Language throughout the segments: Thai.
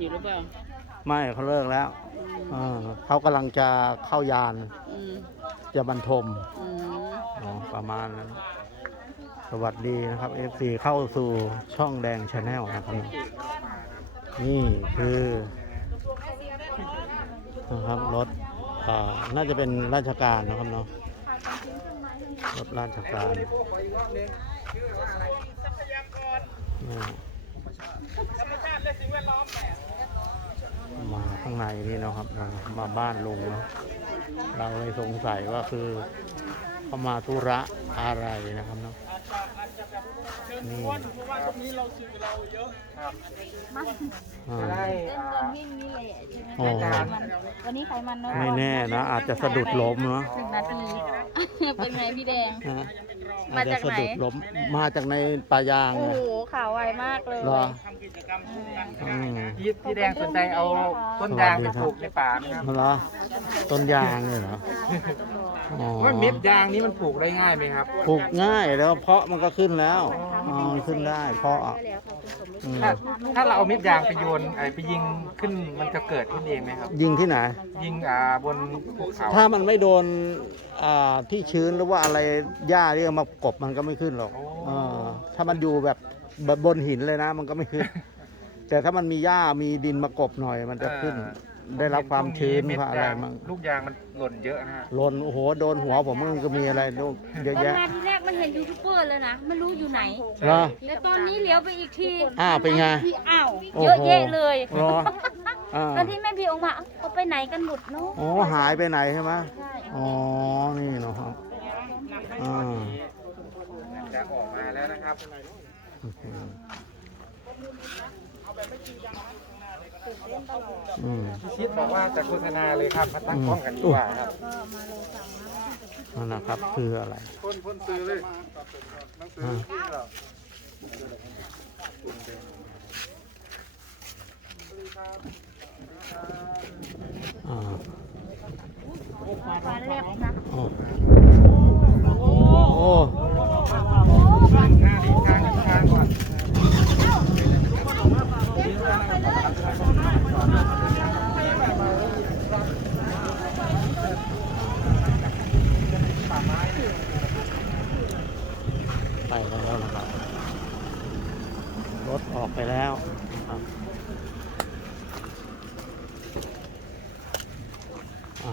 อยู่หรือเปล่าไม่เขาเลิกแล้วเออเขากำลังจะเข้ายานอืมจะบรรทมอืมอ๋อประมาณนั้น สวัสดีนะครับ FC เข้าสู่ช่องแดงชาแนลนะครับ นี่คือนะครับรถอ่าน่าจะเป็นราชการนะครับเนาะรถราชการนี่ มาข้างในนี่นะครับมามาบ้านลุงเนาะเราเลยสงสัยว่าคือเขามาธุระอะไรนะครับเนาะ นี่อ่า ได้เต้นอ่า กันวิ่งนี่แหละใช่ไหมโอ้ใครมันวันนี้ใครมันเนาะไม่แน่นะ อาจจะสะดุดล้มเนาะหนึ่งนาที เป็นไงพี่แดง ฮะมาอาจจะจากสะไหนดุดล้มมาจากในป่ายางโอ้นะโหข่าวไวมากเลย เหรออืมพี่พี่แดงสนใจเอาต้นยางไปปลูกในป่าไหมครับเหรอต้นยางเลยเหรออ๋อว่าเม็ดยางนี้มันปลูกได้ง่ายไหมครับ ปลูกง่ายแล้วเพาะมันก็ขึ้นแล้วอ๋อขึ้นได้เพาะอะอืมถ้าถ้าเราเอาเม็ดยางไปโยนไอ้ไปยิงขึ้นมันจะเกิดขึ้นเองไหมครับ ยิงที่ไหน ยิงอ่าบนภูเขาถ้ามันไม่โดนอ่าที่ชื้นหรือว่าอะไรหญ้าที่เอามากบมันก็ไม่ขึ้นหรอกเออถ้ามันอยู่แบบแบบบนหินเลยนะ มันก็ไม่ขึ้น แต่ถ้ามันมีหญ้ามีดินมากบหน่อยมันจะขึ้น ได้รับความชื้นเม็ดว่าอะไรยางมั่งลูกยางมันหล่นเยอะนะฮะหล่นโอ้โหโดนหัวผมมันก็มีอะไรลูกเยอะตอนแยะมาทีแรกมันเห็นยูทูบเบอร์เลยนะไม่รู้อยู่ไหน เหรอ แต่ตอนนี้เลี้ยวไปอีกทีอ้าวเป็นไงพี่อ้าวโอ้โห เยอะแยะเลยเหรออ่าตอนที่แม่พี่ออกมาเอ้าเขาไปไหนกันหมดเนาะอ๋อหายไปไหนใช่ไหมใช่อ๋อนี่เนาะครับอ่าจะออกมาแล้วนะครับ อืมพี่ชิดบอกว่าจะโฆษณาเลยครับมาตั้งกล้องกันดีกว่าครับนั่นนะครับคืออะไรพ่นพ่นซื้อเลยอ่าอ่า ฟ้าแลบนะ โอ้โอ้ หน้าดีทางดีทางก่อน ไปแล้วนะครับ รถออกไปแล้วนะครับอะ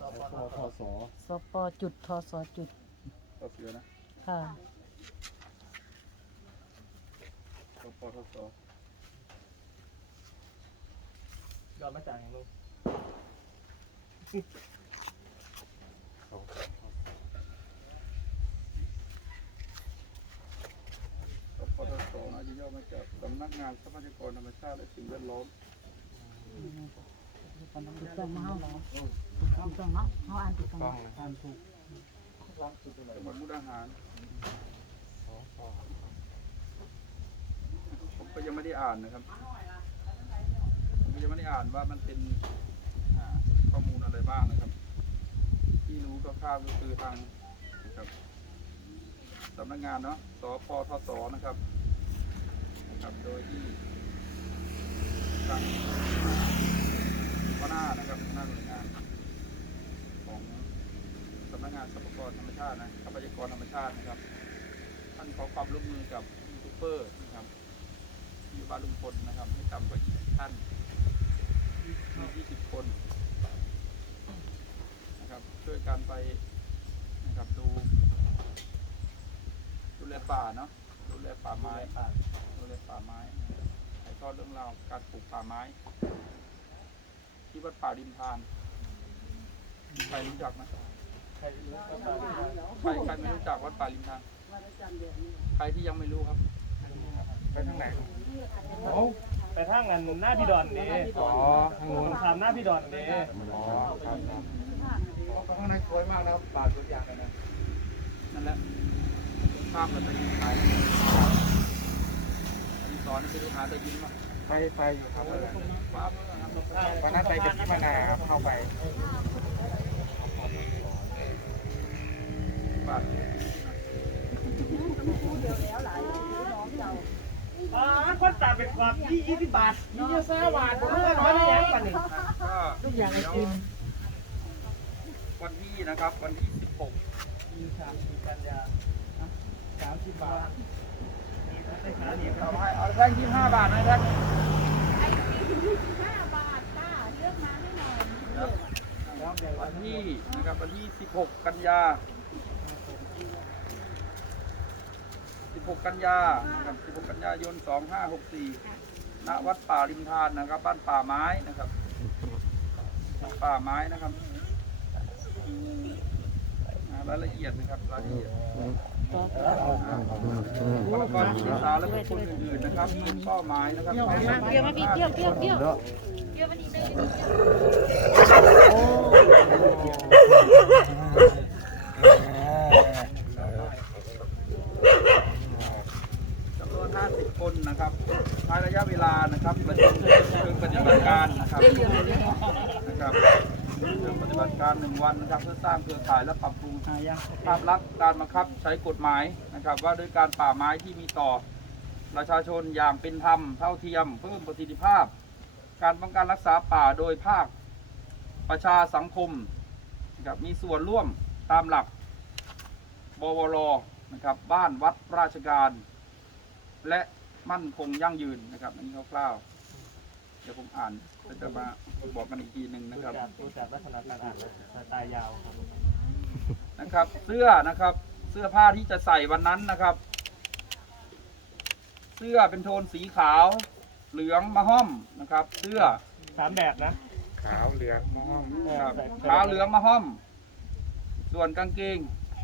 พอสอสปจุดทศจุดตัวเสือนะค่ะตัวปทศยอดมาจากอย่างลูกตัวปทศน่าจะย่อมาจากสำนักงานทรัพยากรธรรมชาติและสิ่งแวดล้อมถูกต้องมาเฮาเนาะถูกต้องเนาะเฮาอ่านถูกต้องต้องนะท่านถูกจังหวัดมุกดาหารผมก็ยังไม่ได้อ่านนะครับผมยังไม่ได้อ่านว่ามันเป็นข้อมูลอะไรบ้างนะครับ ที่รู้ก็คร่าวก็คือทางนะครับสำนักงานเนาะสปทศนะครับนะครับ โดยที่างหัวหน้านะครับหัวหน้าหน่วยงาน ของสำนักงานทรัพยากรธรรม ชาตินะทรัพยากรธรรมชาตินะครับ ท่านขอความร่วมมือกับยูทูบเบอร์นะครับที่อยู่บ้านลุงพลนะครับไม่ต่ำกว่า20ท่านมี20 คนนะครับช่วยกันไปนะครับดู ดูแลป่าเนาะดูแลป่าไม้ดูแลป่าไม้ถ่ายทอดเรื่องราวการปลูกป่าไม้ ที่วัดป่าดิมทานใครรู้จักไหม ใครใครไม่รู้จักวัดป่าริมทานใครที่ยังไม่รู้ครับ ไปทางไหนไปทางนั้นหน้าพี่ดอนนี่อ๋อทางนู้นถามหน้าพี่ดอนนี่อ๋อครับข้างในสวยมากนะครับป่าสวนยางนะนั่นแหละภาพมันจะยิงขายอันนี้สอนให้ไปดูหาแต่ยิงมาไปไปอยู่ครับฟ้าเมื่อนะครับตอนนั้นไปกับพี่มานาครับเข้าไป บาท อ่าคนตา เป็นความที่ยี่สิบบาทยี่สิบสามบาทผมเลือกน้อยไม่ยังปันนี่ก็ทุกอย่างไอติมวันที่นะครับ วันที่16มีสามสิบกันยาสามสิบบาทเอาให้เอาแท่งที่5บาทนะแท่งไอ้ที่ถึงห้าบาทป้าเลือกมาให้หน่อยวันที่นะครับวันที่16กันยา 16 กันยานะครับ16 กันยายน 2564ณวัดป่าริมทานนะครับ บ้านป่าไม้นะครับ ป่าไม้นะครับรายละเอียดนะครับรายละเอียดอุปกรณ์จิตอาและบุคคลอื่นๆนะครับมีเป้าหมายนะครับเดี๋ยวมาพี่เที่ยวเที่ยวเที่ยวเที่ยววันนี้ได้ยิน จำนวน 50 คนนะครับใช้ระยะเวลานะครับประชุมเชิงปฏิบัติการนะครับนะครับเชิงปฏิบัติการหนึ่งวันนะครับ เพื่อสร้างเครือข่ายและปรับปรุงภาพลักษณ์การบังคับใช้กฎหมายนะครับ ว่าด้วยการป่าไม้ที่มีต่อประชาชนอย่างเป็นธรรมเท่าเทียม เพิ่มประสิทธิภาพ การป้องกันรักษาป่าโดยภาคประชาสังคมนะครับมีส่วนร่วมตามหลักบวรนะครับบ้านวัดราชการ และ มั่นคงยั่งยืนนะครับอันนี้คร่าวๆเดี๋ยวผมอ่านแล้วจะมาบอกกันอีกทีหนึ่งดูนะครับ จากดูจากลักษณะการอ่านสไตล์ยาวครับนะครับ เสื้อนะครับเสื้อผ้าที่จะใส่วันนั้นนะครับ เสื้อเป็นโทนสีขาว เหลืองมะฮ่อมนะครับ เสื้อ สามแบบนะ ขาวเหลืองมองครับขาวเหลืองมะฮ่อม ส่วนกางเกง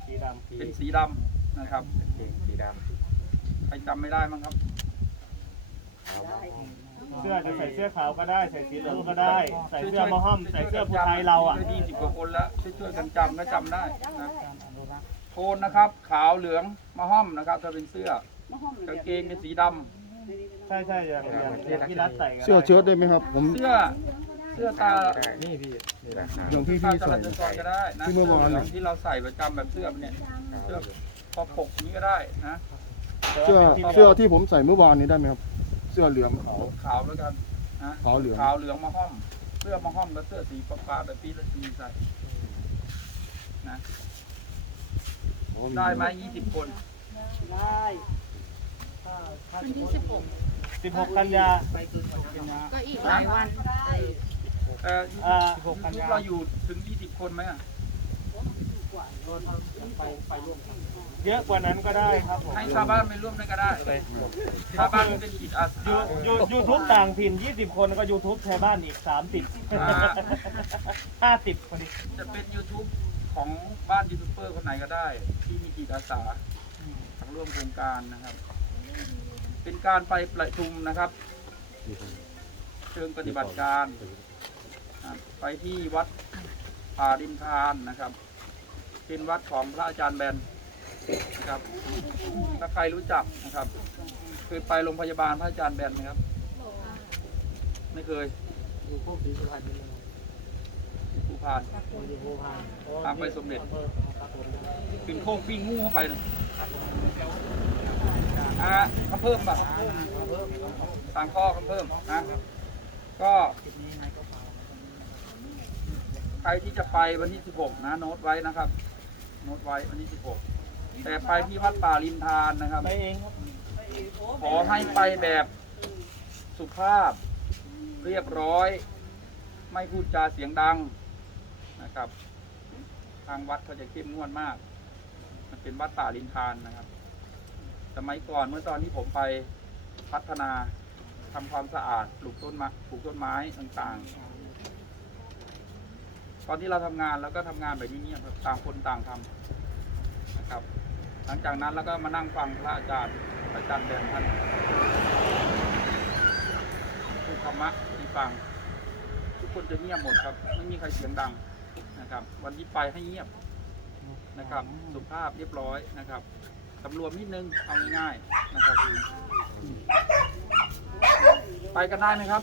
สีดำ เป็นสีดำนะครับเกงสีดใครจำไม่ได้มั้งครับ เสื้อจะใส่เสื้อขาวก็ได้ใส่สีเหลืองก็ได้ ใส่เสื้อมะฮ่อมใส่เสื้อผู้ชายเราอะยี่สิบกว่าคนแล้วช่วยๆกันจำก็จำได้นะโทนนะครับ ขาวเหลืองมะฮ่อมนะครับ ถ้าเป็นเสื้อกางเกงเป็นสีดำใช่ใช่อย่างอย่างอย่างที่รัดใส่กันเสื้อเชิ้ตได้ไหมครับ ผมเสื้อเสื้อตาำได้นี่พี่นี่แหละอย่างที่ตาพี่จราใส่จรก็ได้นะที่เมื่อวานสื้ที่เราใส่ประจำแบบเสื้อเนี่ยเสื้อคอปกนี้ก็ได้นะเสื้อเสื้อที่ผมใส่เมื่อวานนี้ได้ไหมครับ เสื้อเหลืองขาวขาวแล้วกันนะขาวเหลืองขาวเหลืองมะฮ่อม เสื้อมะฮ่อมกับเสื้อสีฟ้าๆแบบปีละสีใส่นะได้ไหมยี่สิบคนวันที่สิบหกสิบหกกันยาก็อีกหลายวันเอ่ออ่ายูทูบเราอยู่ถึง20คนไหมอะ เยอะกว่านั้นก็ได้ครับผมให้ชาวบ้านไปร่วมด้วยก็ได้ชาวบ้านที่เป็นจิตอาสายูยูยูทูบต่างถิ่นยี่สิบคนก็ยูทูบชาวบ้านอีกสามสิบอ่าห้าสิบคนนี้จะเป็น YouTube ของบ้านยูทูบเบอร์คนไหนก็ได้ ที่มีจิตอาสาทางร่วมโครงการนะครับ เป็นการไปประชุมนะครับ เชิงปฏิบัติการอ่าไปที่วัดป่าดินทานนะครับ เป็นวัดของพระอาจารย์แบนนะครับ ถ้าใครรู้จักนะครับเคยไปโรงพยาบาลพระอาจารย์แบนไหมครับ ไม่เคยอยู่ผู้ผีสุพรรณภูพานทางไปสมเด็จ ขึ้นโค้งปิ้งงูเข้าไปนะอะคำเพิ่มป่ะสั่งข้อคำเพิ่มนะ ก็ใครที่จะไปวันที่ 16 นะโน้ตไว้นะครับ โน้ตไว้วันที่16แต่ไปที่วัดป่าลินทานนะครับ ไปเองครับขอให้ไปแบบสุภาพเรียบร้อย ไม่พูดจาเสียงดังนะครับ ทางวัดเขาจะเข้มงวดมาก มันเป็นวัดป่าลินทานนะครับ สมัยก่อนเมื่อตอนที่ผมไปพัฒนาทำความสะอาดปลูกต้นไม้ปลูกต้นไม้ต่างๆ ตอนที่เราทำงานแล้วก็ทำงานแบบนี้เนี่ยต่างคนต่างทำนะครับ หลังจากนั้นแล้วก็มานั่งฟังพระอาจารย์อาจารย์เดนท่านพูดธรรมะให้ฟัง ทุกคนจะเงียบหมดครับ ไม่มีใครเสียงดังนะครับ วันที่ไปให้เงียบนะครับ สุภาพเรียบร้อยนะครับสำรวมนิดนึงเอาง่ายๆนะครับ ไปกันได้ไหมครับ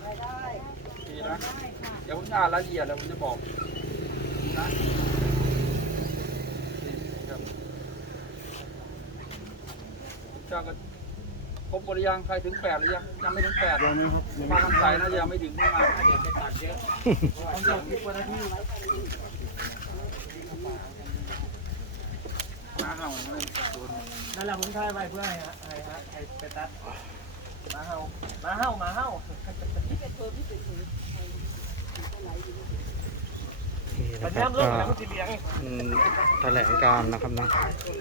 ไปไดี นะเดี๋ยวผมจะอ่านรายละเอียดแล้วผมจะบอกนะนี่ครับเจ้าก็ครบบริยังใครถึงแปดหรือยังยังไม่ถึงแปดยังไม่ครับยังมาไม่ทำใจนะยังไม่ถึงขึ้นมาเดี๋ยวจะตัดเยอะต้องจับคิดว่านาทีมาเห่าเนี่ยโดน นั่นแหละผมทายไปเพื่อให้ฮะให้ฮะให้ไปตัด มาเฮามาเฮามาเฮานี่นะคแต่รับย้ำลก็งแล้วมันจะเลี้ยงอืมแถลงการนะครับนะ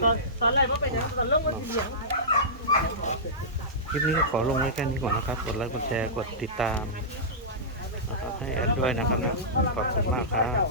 ตอนตอนแรกว่าเป็นยังตอนลงมันจะเลี้ยง คลิปนี้ก็ขอลงไว้แค่นี้ก่อนนะครับ กดไลค์กดแชร์กดติดตามนะครับให้แอดด้วยนะครับนะขอบคุณมากครับ